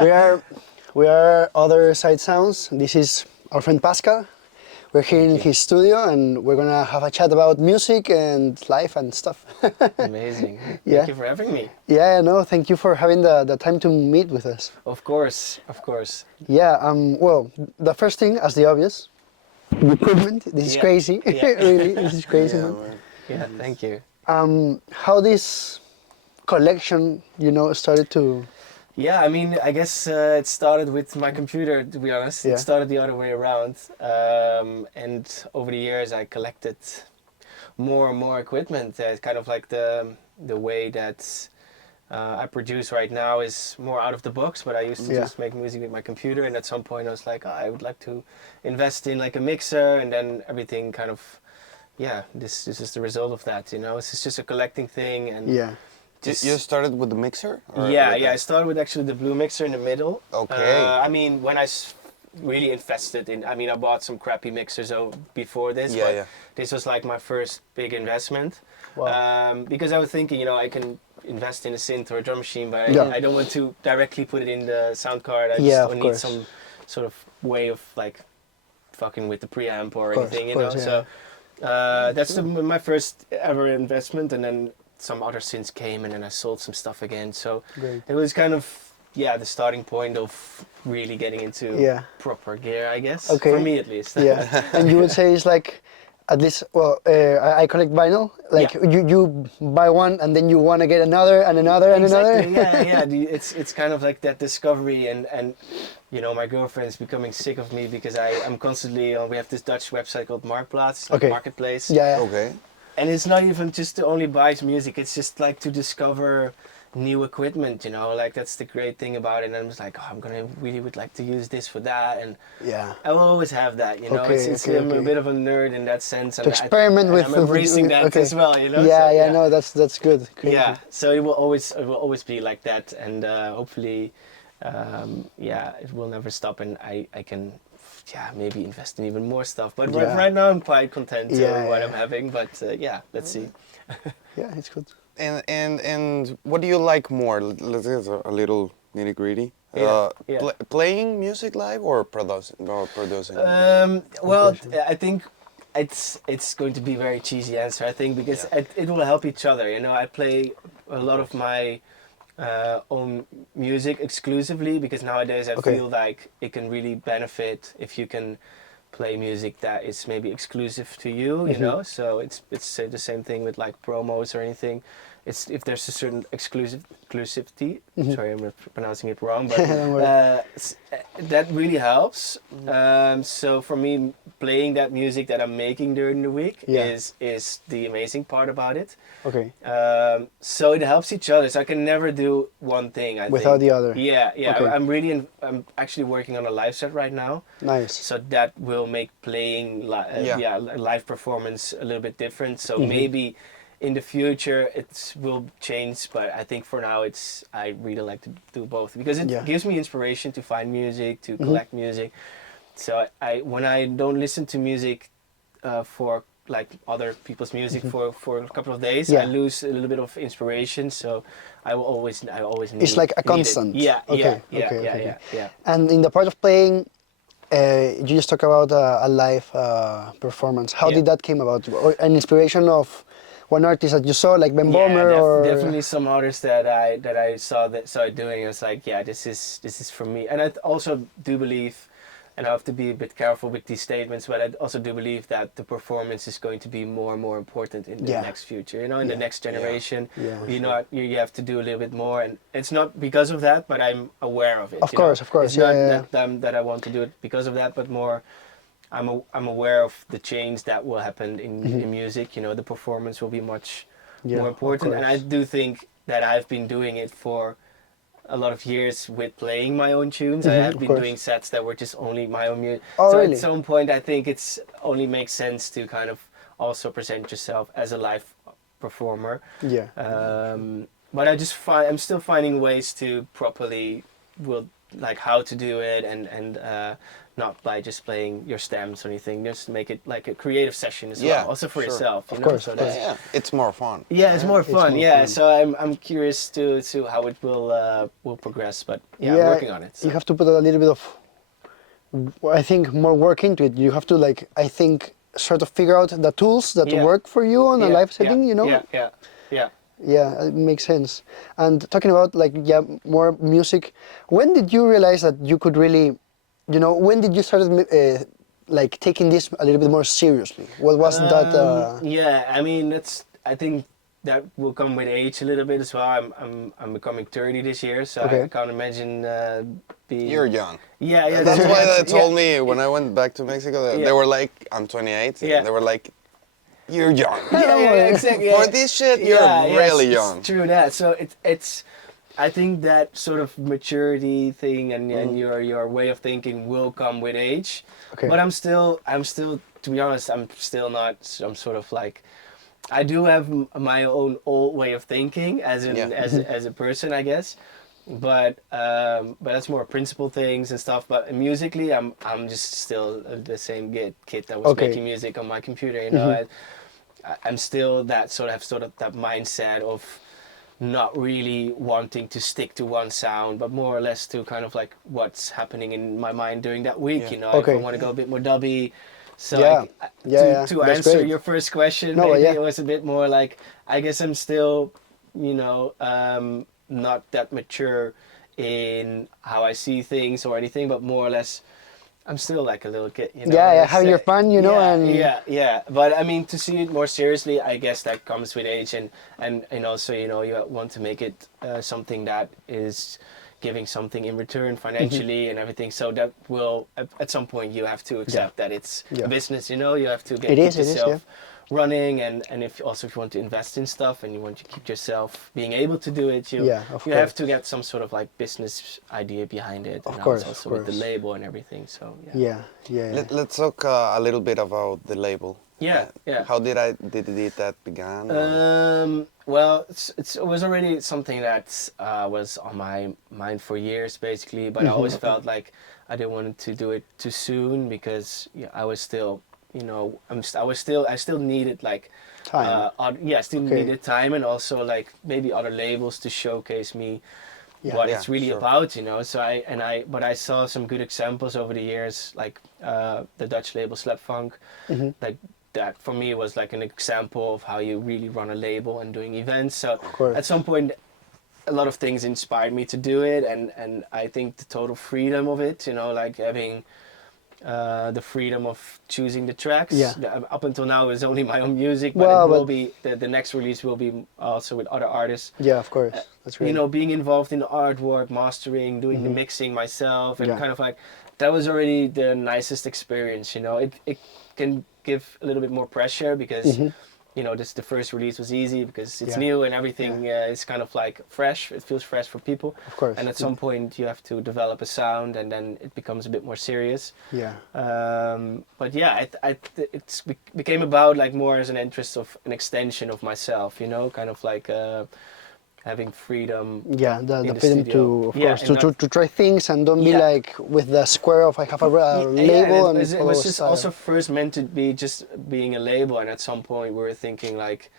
we are we are Other Side Sounds. This is our friend Pascal. We're here in his studio and we're gonna have a chat about music and life and stuff. Amazing. Yeah. Thank you for having me. Yeah, no, thank you for having the time to meet with us. Of course, of course. Yeah, well, the first thing, as the obvious, equipment. This is Yeah, crazy. yeah. Really, this is crazy, Yeah, man. man. Yeah, thank you. How this collection, started to. Yeah, I mean, I guess it started with my computer, to be honest. Yeah. It started the other way around. And over the years, I collected more and more equipment. It's kind of like the way that I produce right now is more out of the box, but I used to Yeah. just make music with my computer. And at some point, I was like, oh, I would like to invest in like a mixer, and then everything kind of, yeah, this is the result of that. This is just a collecting thing, and Yeah. You started with the mixer? Or yeah, with yeah. I the- started with actually the blue mixer in the middle. Okay. I mean, when I really invested in, I mean, I bought some crappy mixers before this, Yeah, but yeah. this was like my first big investment. Wow. Because I was thinking, I can invest in a synth or a drum machine, but Yeah. I don't want to directly put it in the sound card. I Yeah, just of need course. some sort of way of like fucking with the preamp or Of course, anything, of course, So that's my first ever investment, and then some other synths came, and then I sold some stuff again. So Great. it was kind of the starting point of really getting into Yeah. proper gear, I guess. Okay. For me at least. Yeah, and you would say it's like, at least, well, I collect vinyl. Like Yeah. you buy one and then you want to get another and another and Exactly. another. Yeah. It's kind of like that discovery, and my girlfriend's becoming sick of me because I'm constantly on. We have this Dutch website called Marktplaats, like Okay. marketplace. Yeah. Okay. And it's not even just to only buy music. It's just like to discover new equipment. Like that's the great thing about it. And I'm just like, really would like to use this for that, and Yeah. I will always have that. Okay, I'm okay. a bit of a nerd in that sense. To experiment with. I'm embracing that okay. as well. Yeah, So, yeah, no, that's good. Crazy. yeah. So it will always be like that, and hopefully, it will never stop, and I can. Yeah, maybe invest in even more stuff. But Yeah. right now I'm quite content with what Yeah. I'm having. But let's see. Yeah, it's good. And what do you like more? Let's get a little nitty gritty. Yeah, yeah. Playing music live or producing? Well, I think it's going to be a very cheesy answer. I think because it will help each other. I play a lot of my own music exclusively because nowadays I Okay. feel like it can really benefit if you can play music that is maybe exclusive to you. You know, so it's the same thing with like promos or anything. It's if there's a certain exclusivity. Sorry, I'm pronouncing it wrong, but Don't worry. that really helps. So for me, playing that music that I'm making during the week Yeah. is the amazing part about it. Okay. So it helps each other. So I can never do one thing. I Without think. the other. Yeah, yeah. Okay. I'm actually working on a live set right now. Nice. So that will make playing live performance a little bit different. So maybe in the future it will change, but I think for now I really like to do both because it gives me inspiration to find music, to collect music. So when I don't listen to music for like other people's music for a couple of days, I lose a little bit of inspiration. So I always need. It's like a need it. constant. Yeah, Okay, yeah, okay, yeah, okay, yeah, yeah. And in the part of playing, you just talk about a live performance. How Yeah. did that came about? Or an inspiration of one artist that you saw, like Ben Yeah, Bomer, or definitely some artists that I saw it doing. I was like, yeah, this is for me. And I also do believe, and I have to be a bit careful with these statements, but I also do believe that the performance is going to be more and more important in the next future. In the next generation, Yeah. you have to do a little bit more, and it's not because of that, but I'm aware of it. Of course, of course, It's not yeah. that I want to do it because of that, but more. I'm aware of the change that will happen in music. The performance will be much Yeah, more of important, and I course. do think that I've been doing it for a lot of years with playing my own tunes. I have of been course. doing sets that were just only my own music. Oh, so really? at some point, I think it's only makes sense to kind of also present yourself as a live performer. Yeah. But I'm still finding ways to properly like how to do it, and not by just playing your stems or anything. Just make it like a creative session as well, also for sure. yourself. You Of know? course, So of that's, course. Yeah, it's more fun. yeah, it's more It's fun. more Yeah, fun. so I'm curious to how it will progress, but yeah, I'm working on it. So. You have to put a little bit of, I think, more work into it. You have to like, I think, sort of figure out the tools that Yeah. work for you on a live setting. You know. Yeah. Yeah, it makes sense. And talking about like more music, when did you realize that you could really, when did you started like taking this a little bit more seriously? What was that? Yeah, I mean I think that will come with age a little bit as well. I'm becoming 30 this year, so Okay. I can't imagine being. You're young. Yeah. That's why they yeah. told me when I went back to Mexico. They Yeah. were like, I'm 28. Yeah. And they were like, you're young. Yeah, exactly. For this shit, you're really young. It's true that. So it's. I think that sort of maturity thing and your way of thinking will come with age. Okay. But I'm still to be honest, I'm still not. I'm sort of like. I do have my own old way of thinking as as a person, I guess, but that's more principle things and stuff. But musically, I'm just still the same kid that was making music on my computer. You know, I'm still that sort of that mindset of not really wanting to stick to one sound, but more or less to kind of like what's happening in my mind during that week. Yeah. You know, Okay. if I want to go a bit more dubby. So to That's answer great. your first question, No, maybe yeah. it was a bit more like I guess I'm still, not that mature in how I see things or anything, but more or less I'm still like a little kid, you know. Yeah, let's having your say. fun, you know, Yeah, and yeah. But I mean, to see it more seriously, I guess that comes with age, and also you want to make it something that is giving something in return financially and everything. So that will at some point you have to accept that it's a business. You know, you have to keep yourself running, and if you want to invest in stuff and you want to keep yourself being able to do it, you have to get some sort of like business idea behind it. Of and course, also of with the course. label and everything. So yeah. Let's talk a little bit about the label. Yeah. How did that began? Well, it was already something that was on my mind for years, basically. But I always felt like I didn't want to do it too soon because I was still, I still needed like Time. still needed time, and also like maybe other labels to showcase me what it's really about, you know. So but I saw some good examples over the years, like the Dutch label Slapfunk, like that for me was like an example of how you really run a label and doing events. So at some point, a lot of things inspired me to do it, and I think the total freedom of it, you know, like having the freedom of choosing the tracks. Up until now, it's only my own music, but it will be the next release will be also with other artists. Yeah, of course. That's great. You know, being involved in the artwork, mastering, doing the mixing myself, and kind of like that was already the nicest experience. You know, it can give a little bit more pressure because. You know, the first release was easy because it's new and everything is kind of like fresh. It feels fresh for people. Of course. And at some point you have to develop a sound, and then it becomes a bit more serious. Yeah. But yeah, it became about like more as an interest of an extension of myself, you know, kind of like having freedom. Yeah, the the freedom studio. to, of course, to try things and don't be Yeah. like with the square of I have a label and it follow was a just style. also first meant to be just being a label, and at some point we were thinking like,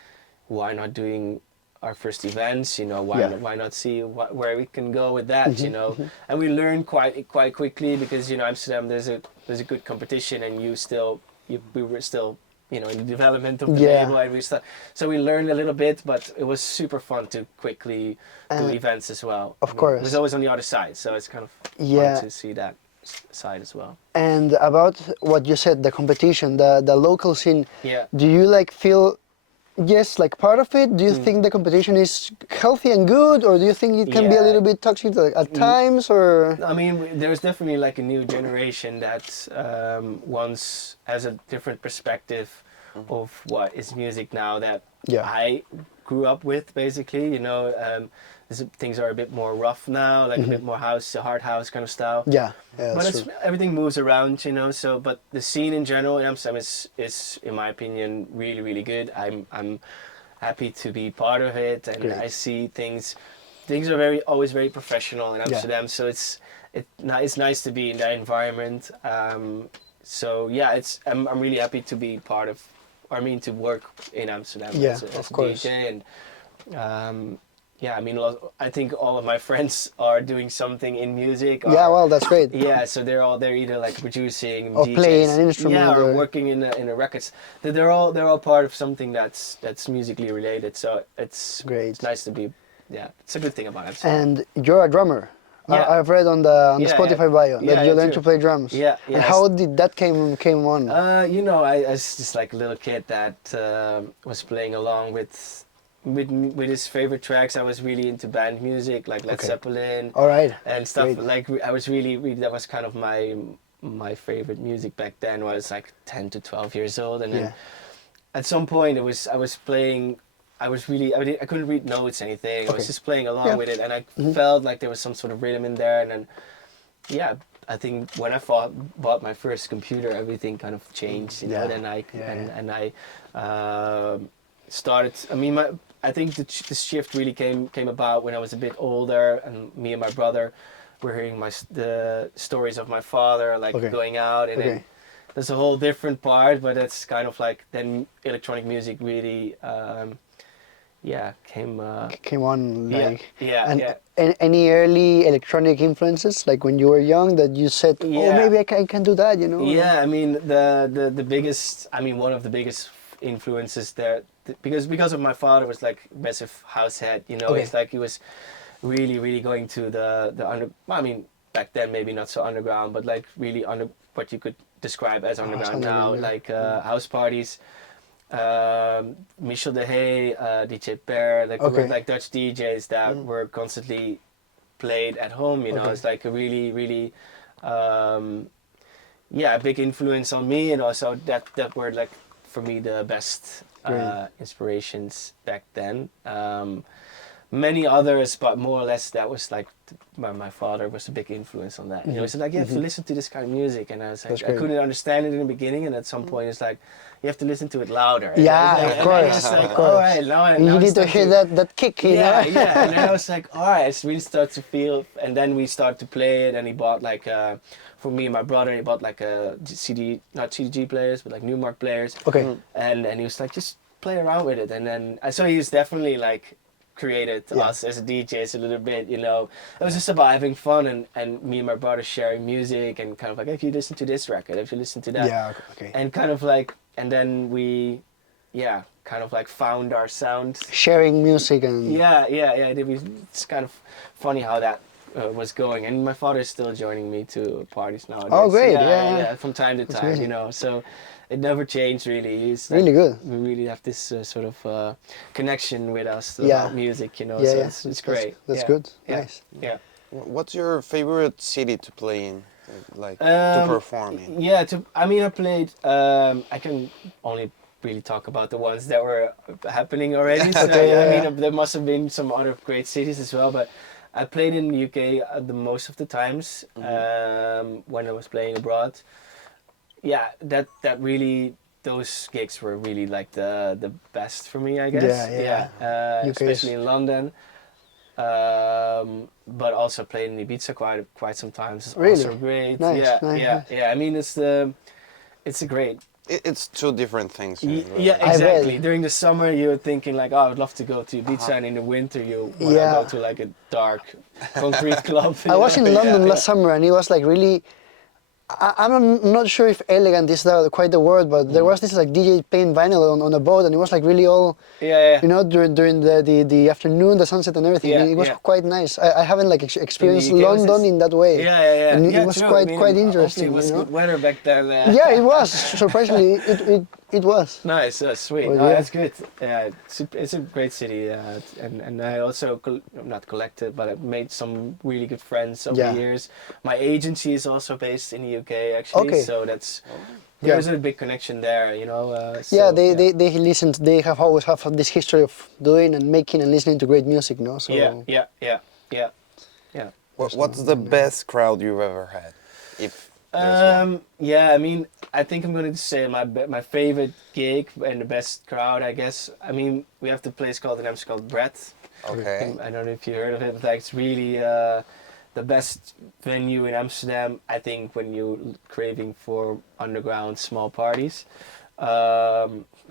why not doing our first events? You know, why not see where we can go with that? You know, and we learned quite quickly because, you know, Amsterdam there's a good competition, and we were still, you know, in the development of the label, and so we learned a little bit, but it was super fun to quickly do events as well. Of course. It was always on the other side, so it's kind of fun to see that side as well. And about what you said, the competition, the local scene, Yeah. do you like feel, yes, like part of it? Do you think the competition is healthy and good, or do you think it can be a little bit toxic at times, or? I mean, there's definitely like a new generation that has a different perspective of what is music now that I grew up with, basically. You know, things are a bit more rough now, like a bit more hard house kind of style. Yeah, but everything moves around, you know. So, but the scene in general in Amsterdam is, in my opinion, really good. I'm happy to be part of it, and I see things things are always very professional in Amsterdam. So it's nice to be in that environment. So yeah, I'm really happy to be part of. I mean, to work in Amsterdam as a course. DJ, and yeah, I mean, I think all of my friends are doing something in music. Yeah, well, that's great. Yeah, so they're either like producing, Or DJs, playing an instrument, yeah, or or working in a records. They're all part of something that's musically related. So it's Great. It's nice to be. Yeah, it's a good thing about Amsterdam. And you're a drummer. Yeah. I've read on the Yeah, Spotify bio that yeah, you yeah, learned true. to play drums. Yeah, And yeah. how did that came on? You know, I was just like a little kid that was playing along with his favorite tracks. I was really into band music, like Led Zeppelin. All right. And stuff. Great. Like I was really that was kind of my favorite music back then. When I was like 10 to 12 years old, and then at some point I was playing. I couldn't read notes, anything. I was just playing along with it, and I felt like there was some sort of rhythm in there. And then, yeah, I think when I bought my first computer, everything kind of changed. You know, then I started. I mean, I think the shift really came about when I was a bit older, and me and my brother were hearing the stories of my father, like going out, and then there's a whole different part. But it's kind of like then electronic music really. Came on like yeah. Any early electronic influences, like when you were young, that you said, oh, maybe I can do that, you know? Yeah, I mean the biggest, I mean one of the biggest influences there, because of my father was like massive house head, you know. It's like he was really going to the under. I mean back then maybe not so underground, but like really under what you could describe as underground now, like house parties. Michel de Hey, DJ Pear, like Dutch DJs that were constantly played at home, you know. It's like a really a big influence on me, and also that were like for me the best inspirations back then. Many others, but more or less that was like my father was a big influence on that. You know, it's like you have to listen to this kind of music, and I was like, I couldn't understand it in the beginning, and at some point it's like you have to listen to it louder. Yeah, of course. It's like, all right, now you need to hear that kick, you know? Yeah. And then I was like, all right, it's really start to feel, and then we started to play it, and he bought like for me and my brother, he bought like a CD, not CDG players, but like Newmark players. And he was like, just play around with it, and then so he was definitely like created us as DJs a little bit, you know. It was just about having fun, and me and my brother sharing music, and kind of like, if you listen to this record, if you listen to that, and kind of like, and then we kind of like found our sound, sharing music, and it's kind of funny how that was going, and my father is still joining me to parties nowadays. Oh, great! From time to time, you know. So it never changed really. He's really good. We really have this sort of connection with us about music, you know. So it's great. That's good. Nice. Yeah. What's your favorite city to play in, like to perform in? Yeah. I played. I can only really talk about the ones that were happening already. So I mean, there must have been some other great cities as well, but I played in the UK the most of the times when I was playing abroad. Yeah, that really, those gigs were really like the best for me, I guess. Especially in London, but also played in Ibiza quite some times. It's also great. Nice. I mean, it's a great. It's two different things. Yeah, exactly. During the summer, you're thinking like, oh, I'd love to go to Ibiza, and in the winter, you want to go to like a dark concrete club. I was in London last summer, and it was like really. I'm not sure if elegant is quite the word, but there was this like DJ playing vinyl on a boat, and it was like really all, you know, during the afternoon, the sunset and everything. It was quite nice. I haven't like experienced London in that way. And it was quite interesting. It was good weather back then. Yeah, it was. Surprisingly, it was. Nice, sweet. That's good. Yeah, it's a great city, and I also not collected, but I made some really good friends over the years. My agency is also based in the UK actually, so there's a big connection there, you know. They listened. They have always have this history of doing and making and listening to great music, no? So yeah. What's the best crowd you've ever had? If there's one. I mean, I think I'm going to say my favorite gig and the best crowd, I guess. I mean, we have the place called in Amsterdam called Brett. Okay. I don't know if you heard of it, but like it's really the best venue in Amsterdam. I think when you're craving for underground small parties,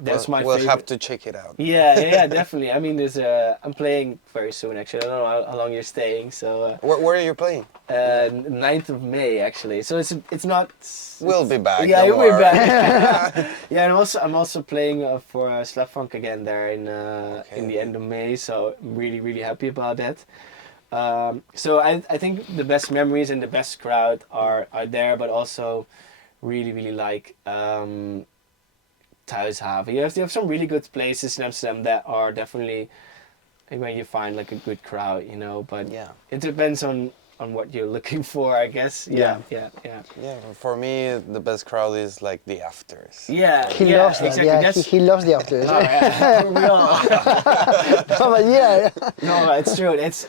that's my We'll favorite. have to check it out. Yeah, definitely. I mean, I'm playing very soon actually. I don't know how long you're staying, so Where are you playing? 9th of May actually. So it's not. We'll be back. Yeah, don't you'll be worry. back. Yeah, and I'm also playing for Slap Funk again there in the end of May. So I'm really happy about that. So I think the best memories and the best crowd are there, but also really like Thuishaven. You have some really good places in Amsterdam that are definitely where you find like a good crowd, you know. But Yeah. it depends on what you're looking for, I guess. Yeah. Yeah, for me, the best crowd is like the afters. Yeah, He yeah, loves that. exactly. Yeah, That's, he loves the afters. oh, yeah. We all. No, but yeah. No, it's true. It's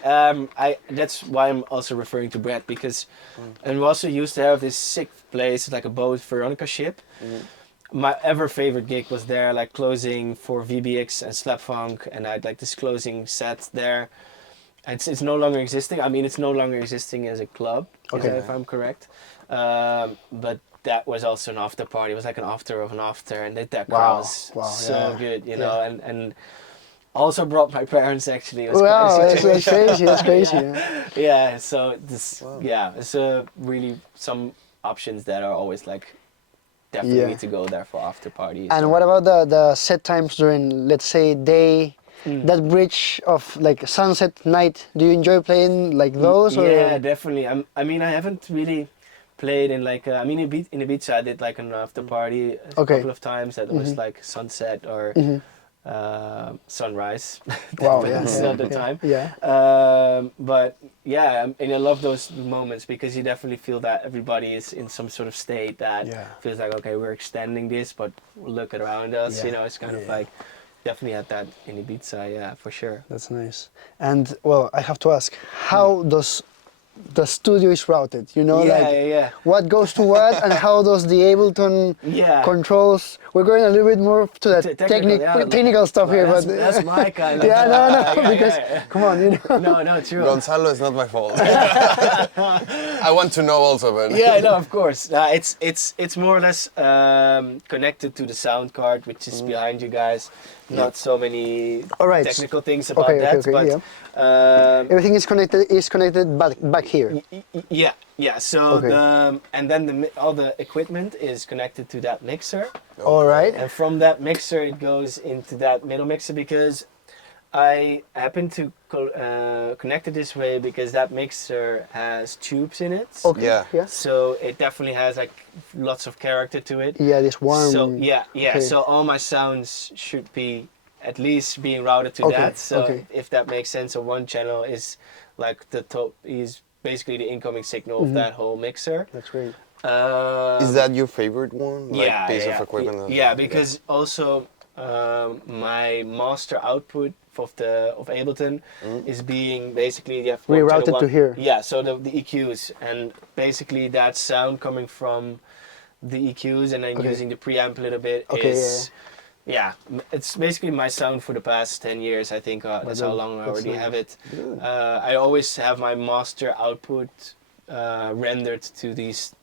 that's why I'm also referring to Brett, because and we also used to have this sick place like a boat Veronica ship. My ever favorite gig was there, like closing for VBX and Slap Funk, and I had like this closing set there. It's no longer existing. I mean, it's no longer existing as a club, if I'm correct. But that was also an after party. It was like an after of an after, and that crowd was so good, you know. And also brought my parents actually. It was quite a That's situation. crazy. That's crazy. Yeah. So this, it's really some options that are always like definitely need to go there for after parties. And what about the set times during, let's say, day? That bridge of like sunset night. Do you enjoy playing like those? Yeah, or? definitely. I mean, I haven't really played in like I mean in Ibiza I did like an after party a couple of times that was like sunset or sunrise. Wow, Depends on the time. Yeah. But yeah, and I love those moments because you definitely feel that everybody is in some sort of state that feels like, okay, we're extending this, but look around us. You know, it's kind of like definitely had that in Ibiza. Yeah, for sure. That's nice. And well, I have to ask, how does the studio is routed? You know, what goes to what, and how does the Ableton controls? We're going a little bit more to the technical stuff here, that's, but that's my kind of. because come on, you know. No, true. Gonzalo, it's not my fault. I want to know also, but Yeah, no, of course. It's more or less connected to the sound card, which is behind you guys. Not so many technical things about that, but everything is connected back here. Yeah. So and then all the equipment is connected to that mixer. All right. And from that mixer, it goes into that middle mixer because I happen to connect it this way because that mixer has tubes in it. Okay. Yeah. So it definitely has like lots of character to it. Yeah, this warm. So okay. So all my sounds should be at least being routed to that. So if that makes sense, so one channel is like the top is basically the incoming signal of that whole mixer. That's great. Is that your favorite one? Like piece of equipment? Yeah, because also my master output of Ableton is being basically rerouted to here. Yeah, so the EQs and basically that sound coming from the EQs and then using the preamp a little bit is it's basically my sound for the past 10 years. I think that's how long I already have it. I always have my master output rendered to these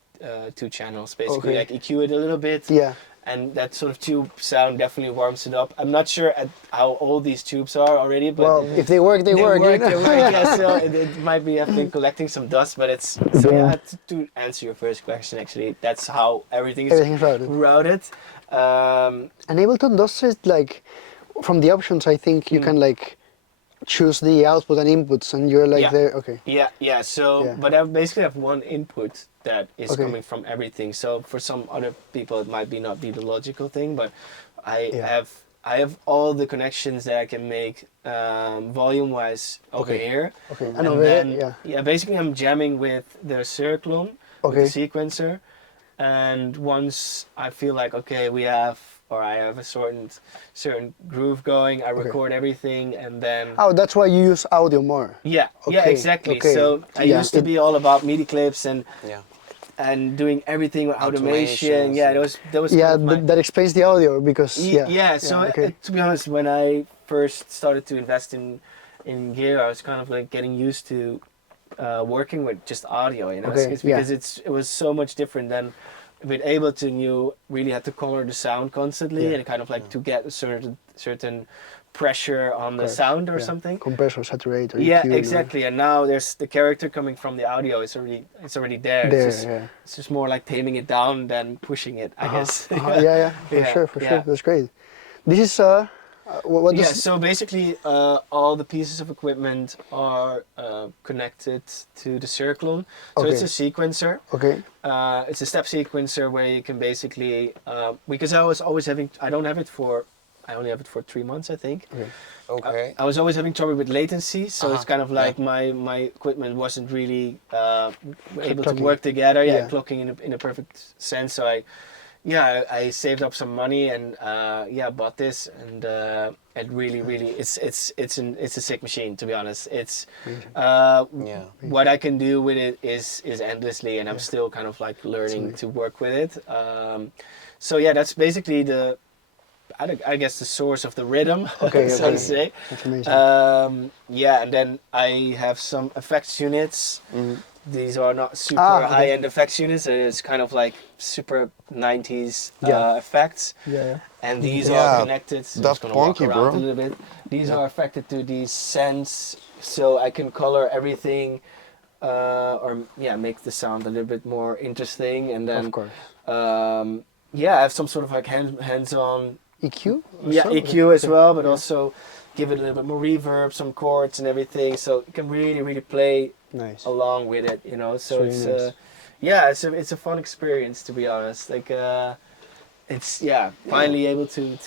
two channels, basically like EQ it a little bit. Yeah. And that sort of tube sound definitely warms it up. I'm not sure how old these tubes are already, but well, if they work, they work. You know? They work. Yeah, so it might be I've been collecting some dust, but it's so yeah. To answer your first question, actually, that's how everything is routed. And Ableton does it like from the options. I think you can like choose the output and inputs, and you're like there. Okay. Yeah. So, but I basically have one input that is coming from everything. So for some other people, it might not be the logical thing, but I have all the connections that I can make volume wise over here. Okay. And over then, basically I'm jamming with the Circlone, with the sequencer, and once I feel like I have a certain groove going, I record everything, and then... Oh, that's why you use audio more. Yeah, exactly. Okay. So I used to be all about MIDI clips and doing everything with automation. Yeah, that was that explains the audio because to be honest, when I first started to invest in in gear, I was kind of like getting used to working with just audio. You know, Okay, it's because it was so much different than with Ableton. You really had to color the sound constantly, and kind of like to get a certain pressure on the sound or something. Compressor, saturator, Yeah, EQ, exactly. And now there's the character coming from the audio. It's already there. It's just more like taming it down than pushing it, I guess. Yeah, for sure. That's great. This is what does so basically all the pieces of equipment are connected to the Circlone. So it's a sequencer. Okay. It's a step sequencer where you can basically because I only have it for 3 months, I think. Okay. I was always having trouble with latency, so it's kind of like my equipment wasn't really able to work together. Clocking in a perfect sense. So I saved up some money and bought this, and it really it's a sick machine, to be honest. It's what I can do with it is endlessly, and I'm still kind of like learning to work with it. So that's basically I guess the source of the rhythm, so to say. That's amazing. And then I have some effects units. These are not super high-end effects units. It's kind of like super 90s effects. And these are connected. So That's I'm just gonna walk funky, around bro. a little bit. These are affected to these scents, so I can color everything, make the sound a little bit more interesting. And then, of course. I have some sort of like hands-on. EQ? EQ as well, but also give it a little bit more reverb, some chords and everything, so you can really play along with it, you know. So it's a fun experience, to be honest. Like it's finally able to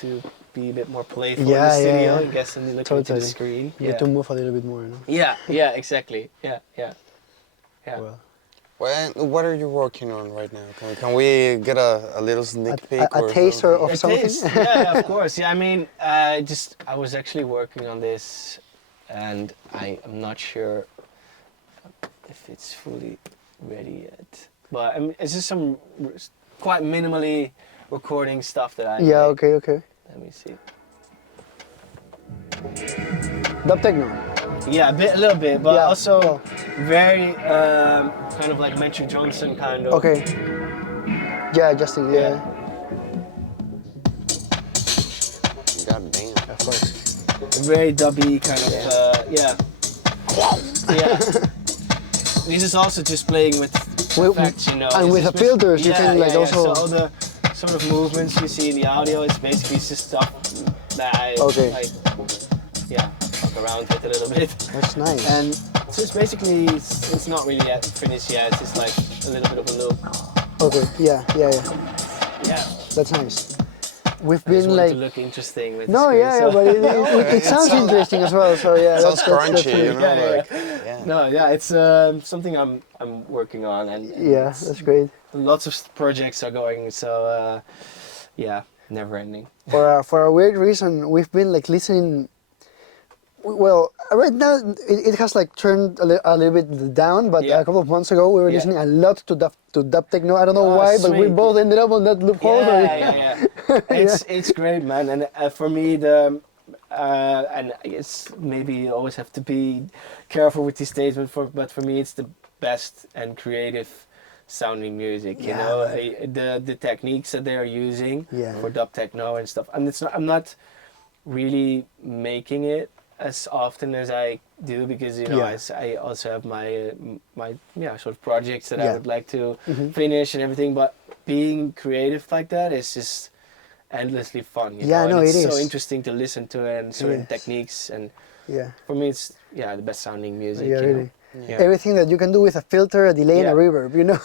be a bit more playful in the studio, I guess, and looking into the screen. You get to move a little bit more, you know. Yeah, exactly. Yeah. Well, What are you working on right now? Can we get a little sneak peek? A taster of something? Yeah, of course. Yeah, I mean, I was actually working on this, and I am not sure if it's fully ready yet. But I mean, it's just some quite minimally recording stuff that I make. Okay. Let me see. Dub techno. Yeah, a little bit, but also very kind of like Metro Johnson kind of. Okay. Yeah, Justin. Yeah. God damn. Of course. Very dubby kind of. This is also just playing with effects, you know. And with the filters, you can like also. So all the sort of movements you see in the audio, it's basically just stuff that I fuck around with a little bit. That's nice. And so it's basically it's not really yet finished yet. It's just like a little bit of a loop. Okay. Yeah. Yeah. That's nice. We've I just been wanted like. to look interesting with No, the screen, but it sounds interesting as well. So yeah. Sounds crunchy, you know. It's something I'm working on, and that's great. lots of projects are going. So never ending. For a weird reason, we've been like listening. Well, right now it has like turned a little bit down, but a couple of months ago we were listening a lot to dub techno. I don't know why, but we both ended up on that loophole. Yeah. It's great, man. And for me, and it's maybe you always have to be careful with these statements. But for me, it's the best and creative sounding music. You know, the techniques that they are using for dub techno and stuff. And I'm not really making it as often as I do, because I also have my sort of projects that I would like to finish and everything. But being creative like that is just endlessly fun. You know? It's so interesting to listen to it and certain techniques, and for me it's the best sounding music. Yeah, really. Everything that you can do with a filter, a delay, and a reverb, you know.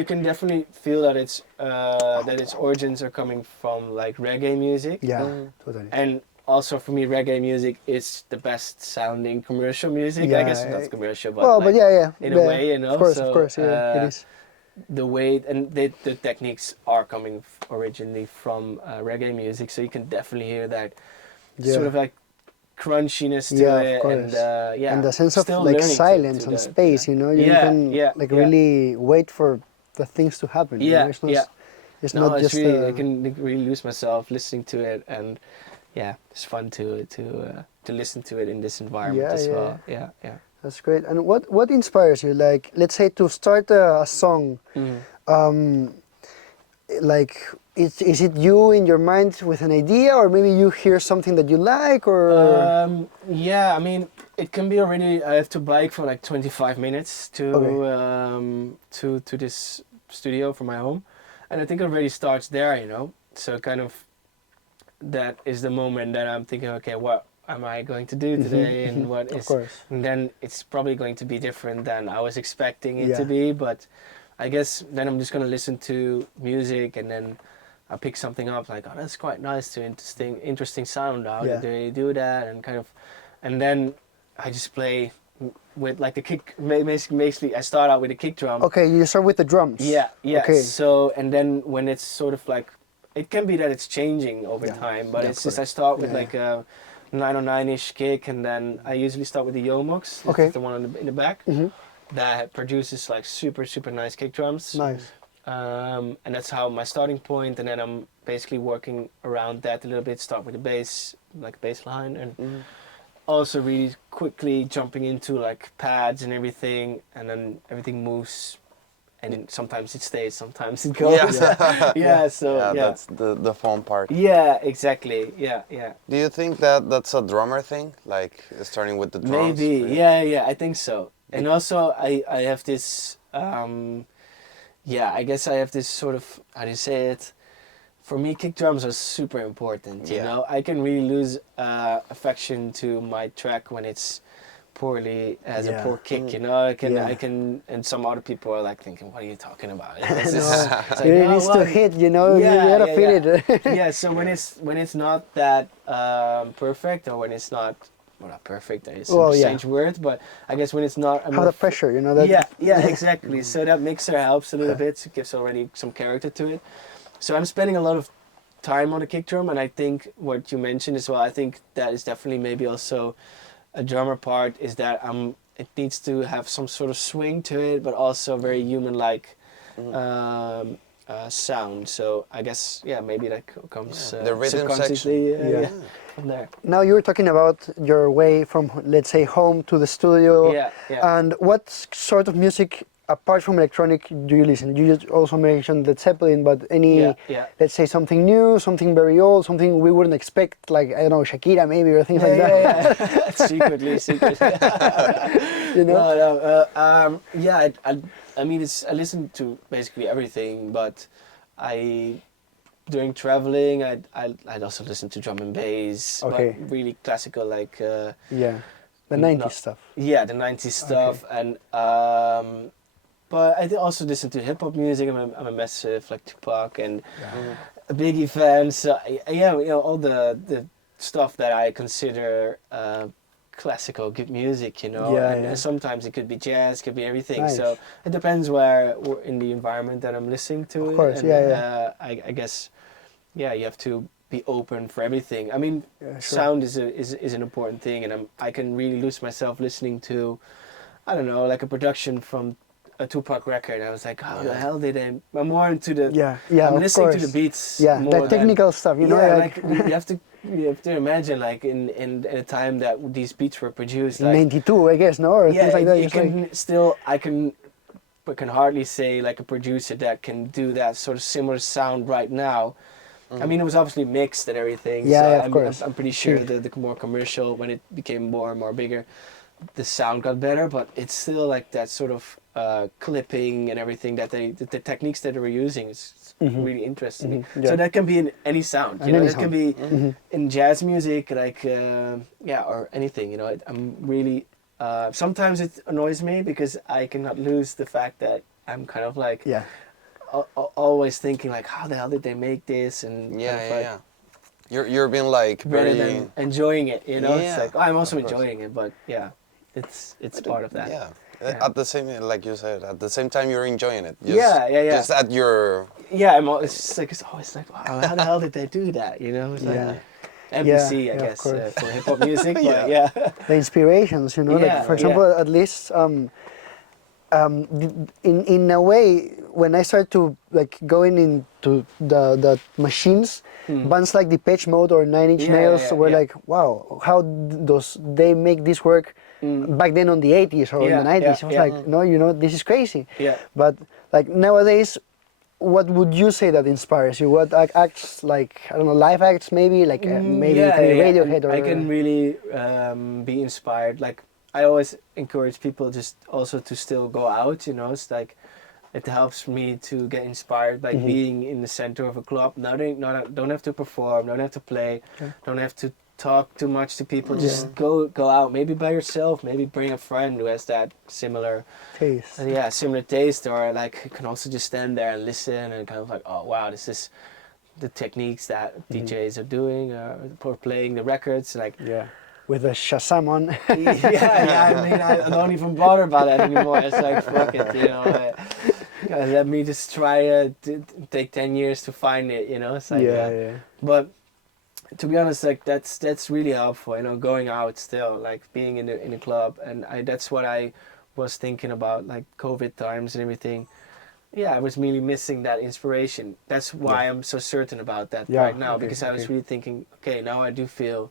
You can definitely feel that its origins are coming from like reggae music. Yeah, totally. And also for me, reggae music is the best sounding commercial music. I guess not commercial, but in a way, you know. Of course, it is. The way and the techniques are coming originally from reggae music, so you can definitely hear that sort of like crunchiness to it, and the sense of like silence and space. You know, you can like really wait for the things to happen. You know? It's not just. Really, I can really lose myself listening to it, and yeah, it's fun to listen to it in this environment Yeah, as yeah. well. Yeah, yeah. That's great. And what inspires you? Like, let's say to start a song, um, like, is it you in your mind with an idea, or maybe you hear something that you like, or? Yeah, I mean, it can be already. I have to bike for like 25 minutes Okay. to this studio from my home, and I think it already starts there. You know, so kind of that is the moment that I'm thinking, okay, what am I going to do today, and what Of is, course. and then it's probably going to be different than I was expecting it to Yeah. be, but I guess then I'm just gonna listen to music and then I pick something up like, oh, that's quite nice, to interesting sound. How Yeah. do they do that? And kind of, and then I just play with like the kick. Basically, I start out with a kick drum. Okay, you start with the drums. Yeah, yeah. Okay. So and then when it's sort of like, it can be that it's changing over Yeah. time, but Yeah, it's of just I course. start with Yeah, like a 909-ish kick, and then I usually start with the Yomox. This Okay. is the one in the back Mhm. that produces like super nice kick drums. Nice. And that's how my starting point, and then I'm basically working around that a little bit. Start with the bass, like bass line, and also really quickly jumping into like pads and everything, and then everything moves, and sometimes it stays, sometimes it goes. Yeah. Yeah, so Yeah, yeah. that's the fun part. Yeah, exactly. Yeah, yeah. Do you think that that's a drummer thing, like starting with the drums? Maybe. Yeah, I think so. And also, I have this. Yeah, I guess I have this sort of, how do you say it? For me, kick drums are super important. You Yeah. know, I can really lose affection to my track when it's poorly, has a Yeah. poor kick. You know, Yeah. I can, and some other people are like thinking, "What are you talking about?" You know, it's No, just- it's like, it "No, needs to well, hit. You know, you gotta feel it. yeah, so when it's not that perfect, or when it's not, well, not perfect, it's Well, a yeah. strange word, but I guess when it's not Have enough, the pressure, you know that. yeah, exactly. So that mixer helps a little bit. It gives already some character to it. So I'm spending a lot of time on the kick drum, and I think what you mentioned as well, I think that is definitely maybe also a drummer part, is that it needs to have some sort of swing to it, but also very human-like sound. So I guess, yeah, maybe that comes The rhythm subconsciously section. Yeah. yeah, from there. Now you were talking about your way from, let's say, home to the studio. Yeah, yeah. And what sort of music, apart from electronic, do you listen? You just also mentioned Led Zeppelin, but any, Yeah. let's say, something new, something very old, something we wouldn't expect, like, I don't know, Shakira maybe, or things like that. Yeah. Secretly. You know? Yeah, I mean, I listen to basically everything, but during traveling, I'd also listen to drum and bass, Okay. but really classical, like Yeah. The No. 90s stuff. yeah, the 90s stuff, and but I also listen to hip hop music. I'm a massive like Tupac and a Biggie fan. So yeah, you know, all the stuff that I consider classical good music, you know. Yeah, and yeah. sometimes it could be jazz, could be everything. Nice. So it depends where in the environment that I'm listening to. Of course, and, yeah. I guess, yeah, you have to be open for everything. I mean, Yeah, sure. sound is an important thing, and I can really lose myself listening to, I don't know, like a production from a Tupac record. I was like, how the hell did they? I'm more into the. Yeah, I'm of listening course. to the beats. Yeah, more the technical stuff, you know? Yeah, like you have to imagine, like in a time that these beats were produced, in like 92, I guess, no? Or yeah, things like that. it It's like, can still I can hardly say like a producer that can do that sort of similar sound right now. I mean, it was obviously mixed and everything. Yeah, so yeah, of course. I'm pretty sure Sure. the more commercial, when it became more and more bigger, the sound got better. But it's still like that sort of clipping and everything that the techniques that they were using is really interesting. Yeah. So that can be in any sound. In You know, any it can be in jazz music, like or anything. You know, I'm really. Sometimes it annoys me because I cannot lose the fact that I'm kind of like. yeah. Always thinking like, how the hell did they make this? And kind of like, You're being like rather very than enjoying it, you know. It's Yeah, like, oh, I'm also of course. enjoying it, but yeah, it's part of that. Yeah. Yeah. At the same, like you said, at the same time you're enjoying it. Just, Yeah. Just at your Yeah, it's just like, it's always like, wow, how the hell did they do that? You know, it's like Yeah. NBC, Yeah, I of guess, course. for hip hop music. Yeah. But yeah, The inspirations, you know? Yeah, Like, for example, at least in a way, when I started to like going into the machines, bands like Depeche Mode or Nine Inch Nails were like, wow, how does they make this work back then on the 80s or in the 90s? I was like, no, you know, this is crazy. Yeah. But like nowadays, what would you say that inspires you? What acts like, I don't know, live acts maybe, like maybe Radiohead or... I can really be inspired. Like I always encourage people just also to still go out. You know, it's like it helps me to get inspired. Like being in the center of a club. Don't have to perform. Don't have to play. Don't have to talk too much to people. Just go out. Maybe by yourself. Maybe bring a friend who has that similar taste. Similar taste. Or like you can also just stand there and listen and kind of like, oh wow, this is the techniques that DJs are doing or playing the records. Like with a Shazam on. I mean, I don't even bother about that anymore. It's like fuck it, you know. Let me just try take 10 years to find it, you know. It's like But to be honest, like that's really helpful, you know, going out still, like being in a club, and that's what I was thinking about, like COVID times and everything. Yeah, I was really missing that inspiration. That's why I'm so certain about that right now, because I was really thinking, okay, now I do feel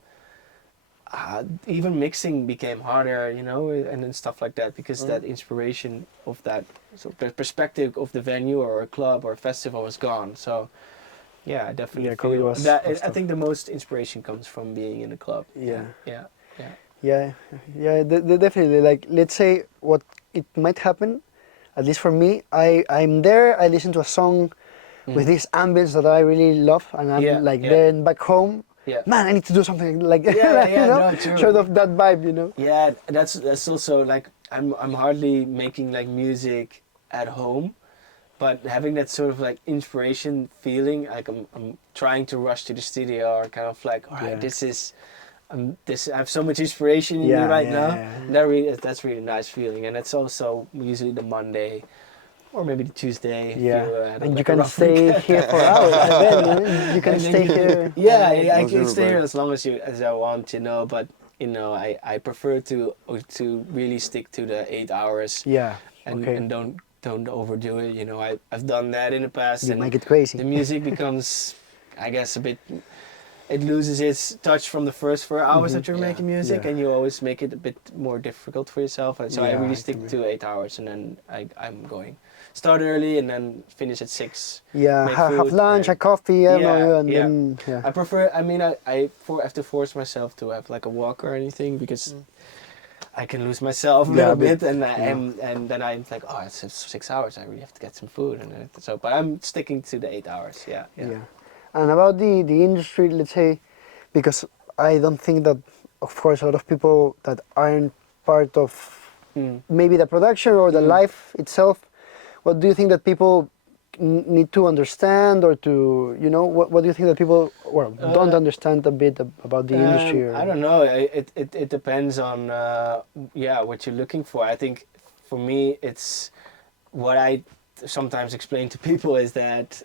even mixing became harder, you know, and then stuff like that, because that inspiration of that, so the perspective of the venue or a club or a festival was gone. So yeah, I definitely feel that. I think the most inspiration comes from being in a club. Definitely. Like, let's say what it might happen, at least for me, I'm there, I listen to a song with this ambience that I really love, and I'm then back home, man, I need to do something like you know, no, sort of that vibe, you know. Yeah, that's also like I'm hardly making like music at home, but having that sort of like inspiration feeling, like I'm trying to rush to the studio, or kind of like, all right, this is. I have so much inspiration in me right now. That's really nice feeling, and it's also usually the Monday, or maybe the Tuesday. And you can stay here for hours. I bet, you can stay here. I can stay here as long as I want, you know. But you know, I prefer to really stick to the 8 hours. And don't overdo it. You know, I've done that in the past. You and make it crazy. The music becomes, I guess, a bit. It loses its touch from the first 4 hours that you're making music, and you always make it a bit more difficult for yourself. And so I really stick to 8 hours, and then I'm going. Start early and then finish at 6. Have lunch, a coffee, then I prefer. I mean, I have to force myself to have like a walk or anything, because I can lose myself a little bit, and then I'm like, oh, it's 6 hours. I really have to get some food, and so. But I'm sticking to the 8 hours. Yeah. And about the industry, let's say, because I don't think that, of course, a lot of people that aren't part of maybe the production or the life itself, what do you think that people need to understand, or to, you know, what do you think that people don't understand a bit about the industry? I don't know. It depends on what you're looking for. I think for me, it's what I sometimes explain to people is that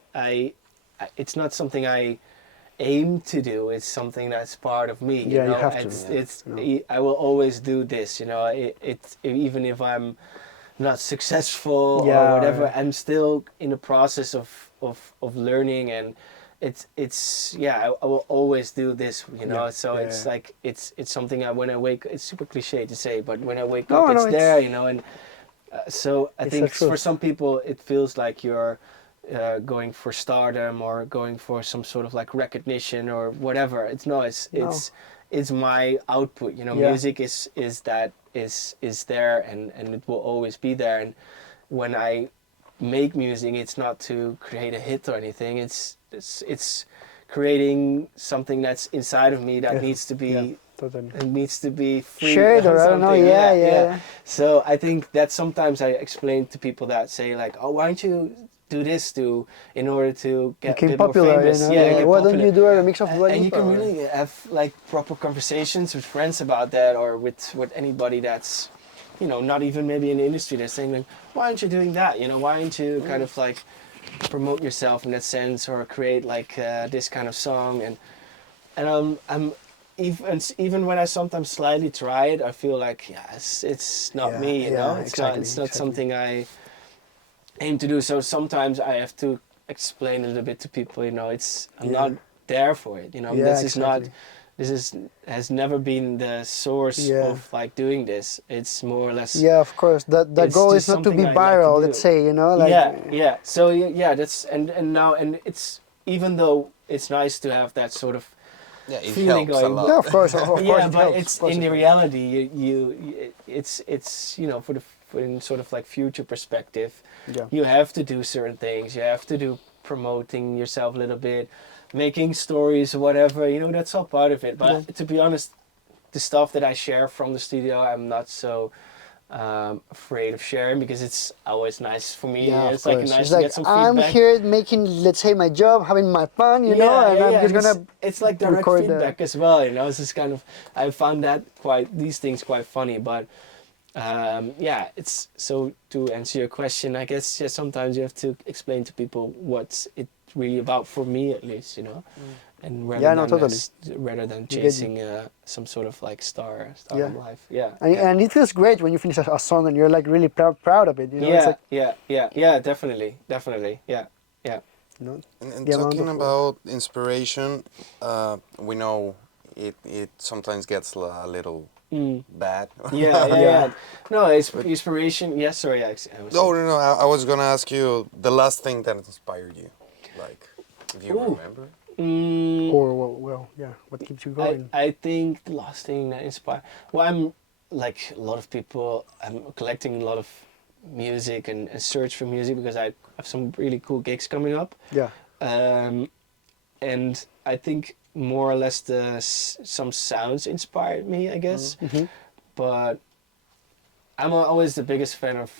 it's not something I aim to do. It's something that's part of me. You know? You have to. I will always do this. You know, even if I'm not successful or whatever, I'm still in the process of learning, and I will always do this. You know, it's like it's something when I wake. It's super cliche to say, but when I wake up, it's there. You know, and so I think for some people it feels like you're. Going for stardom or going for some sort of like recognition or whatever. It's my output. You know, music is there, and it will always be there. And when I make music, it's not to create a hit or anything. It's creating something that's inside of me that needs to be. Totally. It needs to be free shared, or I don't know. So I think that sometimes I explain to people that say like, oh, why don't you do this in order to get a bit popular, more famous? You know? Why don't you do a remix of and you can really have like proper conversations with friends about that, or with anybody that's, you know, not even maybe in the industry. They're saying like, why aren't you doing that? You know, why aren't you kind of like promote yourself in that sense, or create like this kind of song? And even when I sometimes slightly try it, I feel like it's not Yeah, me, you know. yeah, It's not exactly. something I aim to do. So sometimes I have to explain a little bit to people, you know. I'm Yeah. not there for it, you know. Yeah, exactly. This has never been the source Yeah. of like doing this. It's more or less. Yeah, of course. The It's goal is just not to something be I like to viral, do. let's say, you know, like Yeah. So yeah, that's and now and it's even though it's nice to have that sort of Yeah, it feeling helps a going. lot. yeah, of course, of course Yeah, it but helps. it's Of course in it the helps. reality, it's you know for in sort of like future perspective, Yeah. you have to do certain things. You have to do promoting yourself a little bit, making stories, whatever. You know, that's all part of it. But Yeah. to be honest, the stuff that I share from the studio, I'm not so afraid of sharing because it's always nice for me. Yeah, of It's like course. nice It's to like get some I'm feedback. here making, let's say, my job, having my fun, you know, and I'm Yeah, just and gonna it's like direct record feedback as well. You know, it's just kind of I found that these things quite funny, but yeah, it's so to answer your question, I guess sometimes you have to explain to people what's it really about for me at least, you know, and Yeah, no, totally. rather than You get me. chasing some sort of like Yeah. stardom life. Yeah, And it feels great when you finish a song and you're like really proud of it, you know. It's like, yeah, definitely, yeah. you know, And the amount talking of work. about inspiration, we know it sometimes gets a little Mm. bad. Yeah. No, it's inspiration. Yes, sorry, I was No, no, no. I was gonna ask you the last thing that inspired you, like if you Ooh. remember. Or well, yeah, what keeps you going? I think the last thing that inspired. Well, I'm like a lot of people. I'm collecting a lot of music and search for music because I have some really cool gigs coming up. Yeah. And I think more or less some sounds inspired me, I guess. Mm-hmm. But I'm always the biggest fan of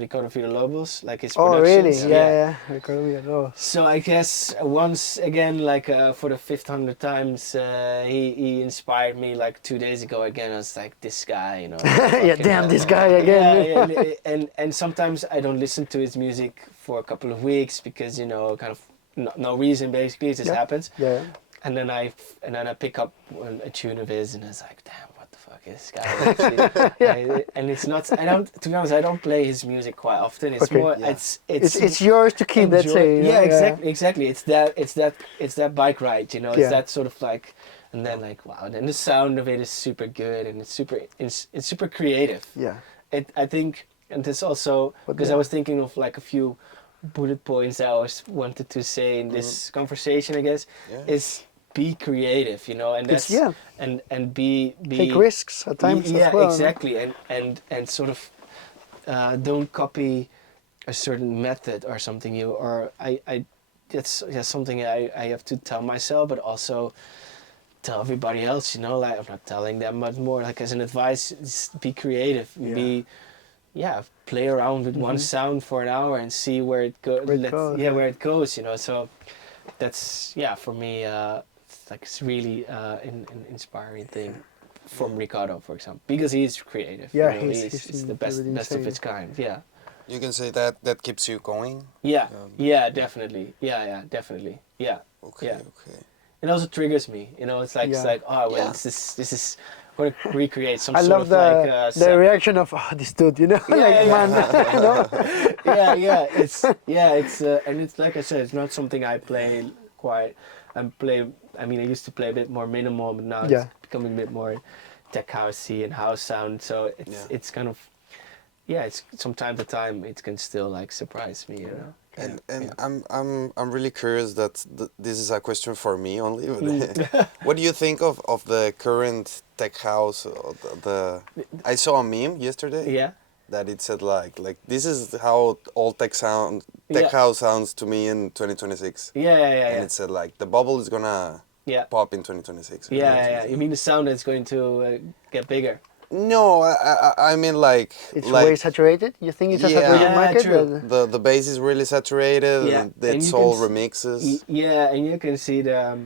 Ricardo Villalobos, like his Oh, really? productions. Yeah. Record me at all. So I guess once again, like for the 500th times, he inspired me like 2 days ago again. I was like, this guy, you know. Yeah, fucking damn, hell. this guy again. And sometimes I don't listen to his music for a couple of weeks because you know, kind of no reason basically. It just happens. Yeah. And then I pick up a tune of his, and it's like, damn, what the fuck is this guy? Actually? And it's not. I don't. To be honest, I don't play his music quite often. It's Okay. more. Yeah. It's yours to keep. Let's say. You know? Yeah, exactly. It's that bike ride. You know, it's Yeah. that sort of like. And then like wow, then the sound of it is super good, and it's super creative. Yeah. I think, and it's also because I was thinking of like a few bullet points that I was wanted to say in this conversation. I guess is be creative, you know, and that's and be Take risks at times yeah, as well. exactly, and sort of don't copy a certain method or something. I that's something I have to tell myself, but also tell everybody else, you know, like I'm not telling them, but more like as an advice, be creative, play around with one sound for an hour and see where it goes. Where it goes, you know. So that's for me, it's really an inspiring thing from Ricardo, for example, because he's creative. Yeah, you know, he's the best of its kind. Yeah. You can say that keeps you going. Yeah, definitely. Yeah, definitely. Yeah. Okay. It also triggers me, you know. It's like oh well, this is going to recreate some I sort love of the like reaction of this dude, you know, man, you know. It's and it's like I said, it's not something I play quite. I mean, I used to play a bit more minimal, but now it's becoming a bit more tech housey and house sound. So it's kind of it's from time to time it can still like surprise me, you know. I'm really curious that this is a question for me only. What do you think of the current tech house? I saw a meme yesterday. Yeah. That it said like this is how all tech house sounds to me in 2026. And it said like the bubble is gonna pop in 2026. Yeah. You mean the sound that's going to get bigger? No, I mean like it's way saturated. You think it's a saturated market? True. The bass is really saturated. And it's all remixes. Yeah, and you can see I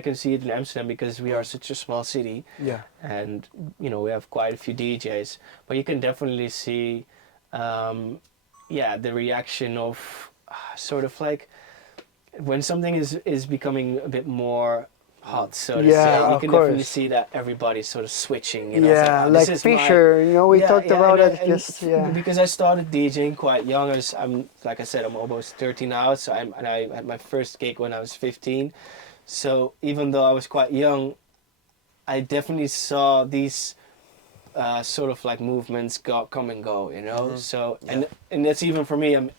can see it in Amsterdam because we are such a small city. Yeah. And you know we have quite a few DJs, but you can definitely see, the reaction of sort of like when something is becoming a bit more hot, so to Yeah, say. You of can definitely course. see that everybody's sort of switching. You know, it's Yeah, oh, like this is my- Fisher, you know, we talked about and, it. and Just yeah. because I started DJing quite young. I'm like I said, I'm almost 30 now. So I had my first gig when I was 15. So even though I was quite young, I definitely saw these sort of like movements come and go, you know. So and that's even for me. I'm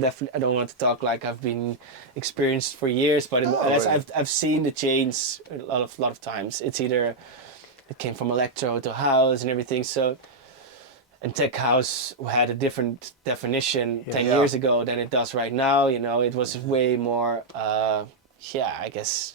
definitely. I don't want to talk like I've been experienced for years, but really? I've seen the change a lot of times. It's either it came from electro to house and everything. So and tech house had a different definition 10 Yeah. years ago than it does right now. You know, it was way more. I guess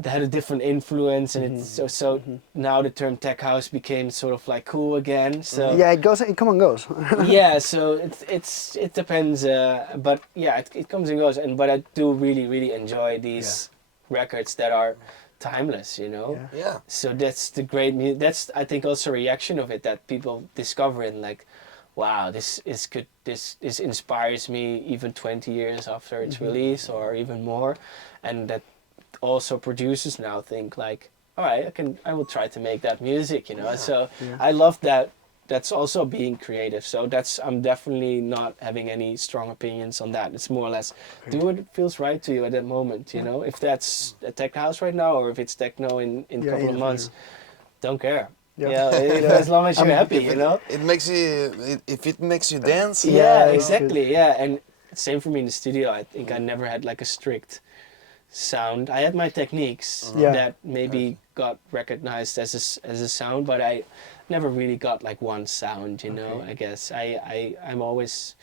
they had a different influence, and it's so now the term tech house became sort of like cool again. So Yeah, it goes, it come and goes. yeah, so it depends, but yeah, it comes and goes. And but I do really enjoy these records that are timeless, you know. Yeah. Yeah. So that's the great that's I think also a reaction of it that people discover it, like, wow, this is good. This inspires me even 20 years after its release or even more, and that also producers now think like, all right, I will try to make that music, you know. So I love that. That's also being creative. So I'm definitely not having any strong opinions on that. It's more or less do what feels right to you at that moment, you know. If that's a tech house right now or if it's techno in a couple of for months, sure. don't care. Yeah. Yeah, Yeah. as long as you're happy, If you know. it makes you, if it makes you dance. Yeah, Yeah, it's exactly. Yeah, and same for me in the studio. I think I never had like a strict sound. I had my techniques Yeah. that maybe got recognized as a sound, but I never really got like one sound. You know, I guess I'm always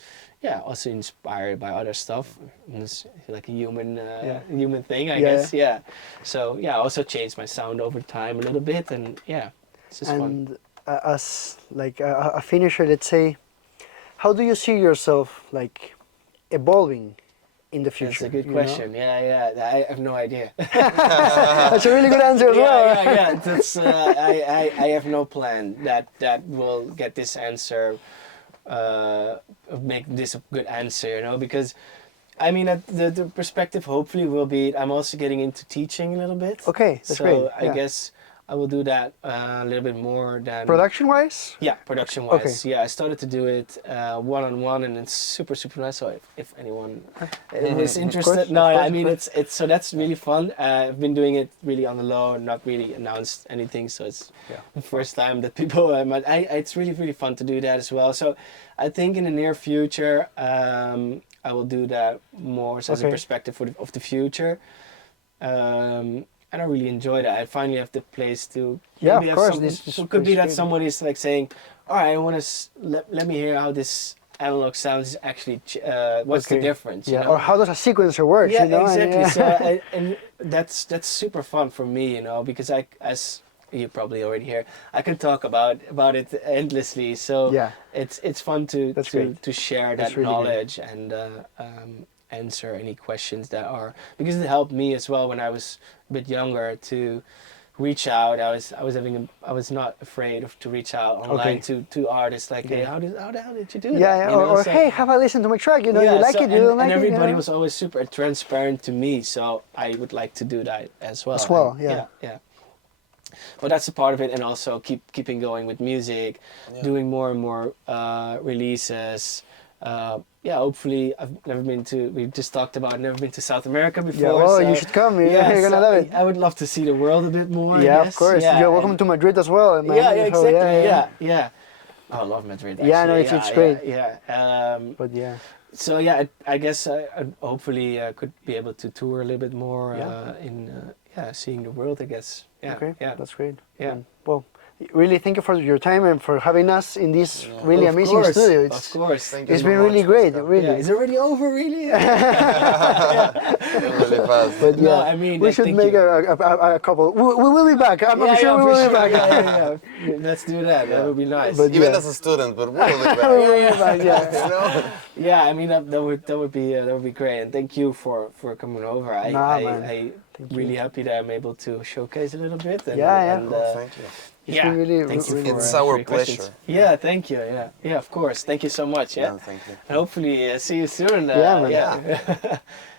also inspired by other stuff. And it's like a human thing, I guess. Yeah. So I also changed my sound over time a little bit, and it's just fun. And as like a finisher, let's say, how do you see yourself like evolving in the future? That's a good you know? question. Yeah. I have no idea. That's a really good answer as well. Yeah. That's I have no plan that will get this answer, make this a good answer. You know, because I mean the perspective hopefully will be. I'm also getting into teaching a little bit. Okay, that's so great. I guess I will do that a little bit more than Production-wise? Yeah, production-wise. Okay. Yeah, I started to do it one-on-one, and it's super nice. So if anyone is interested, course, no, of course, I mean of course. it's so that's really fun. I've been doing it really on the low, not really announced anything. So it's the first time that people. It's really fun to do that as well. So I think in the near future, I will do that more as a perspective of the future. And I really enjoy that. I finally have the place to. Yeah, maybe of have course. So it could be that somebody is like saying, "All right, I want to let me hear how this analog sounds is actually. What's the difference? Yeah. You know? Or how does a sequencer work? Yeah, you know? exactly. And, So and that's super fun for me, you know, because as you probably already hear, I can talk about it endlessly. So it's fun to share That's that really knowledge and answer any questions that are, because it helped me as well when I was a bit younger to reach out. I was not afraid to reach out online to artists like, hey, how the hell did you do that? Yeah. You know, Or so- hey, have I listened to my track? You know, you like so- it, you don't like and it. everybody you know? was always super transparent to me, so I would like to do that as well. As well, And yeah. But that's a part of it, and also keeping going with music, doing more and more releases. Hopefully we just talked about never been to South America before. Yeah, well, so, you should come. You're gonna love it. I would love to see the world a bit more. Yeah, I of guess. course. Yeah, You're welcome to Madrid as well, man. Yeah, So, exactly. Yeah. Oh, I love Madrid. Actually. Yeah, no, it's great. Yeah. But yeah. So I guess I hopefully could be able to tour a little bit more in seeing the world. I guess. Yeah. Okay. Yeah. That's great. Yeah. And, well, really thank you for your time and for having us in this really amazing course, studio. Of course. Thank you It's so been much, really great. Pascal. Really. Yeah, is it already over? Really? Really fast. But No, yeah, I mean, we should thank make you. a couple. We will be back. I'm sure we for will be sure. back. Yeah. Let's do that. That would be nice. But Even yeah. as a student, but we'll be back. We will be back. Yeah. You know? Yeah, I mean that would be great, and thank you for coming over. Man. I really happy that I'm able to showcase a little bit. And, Yeah. And, Oh, thank you. It's been really, thank you really for, It's for our your questions. pleasure. Yeah, thank you. Yeah, of course. Thank you so much. Yeah, Thank you. and hopefully see you soon. Yeah, man. Yeah.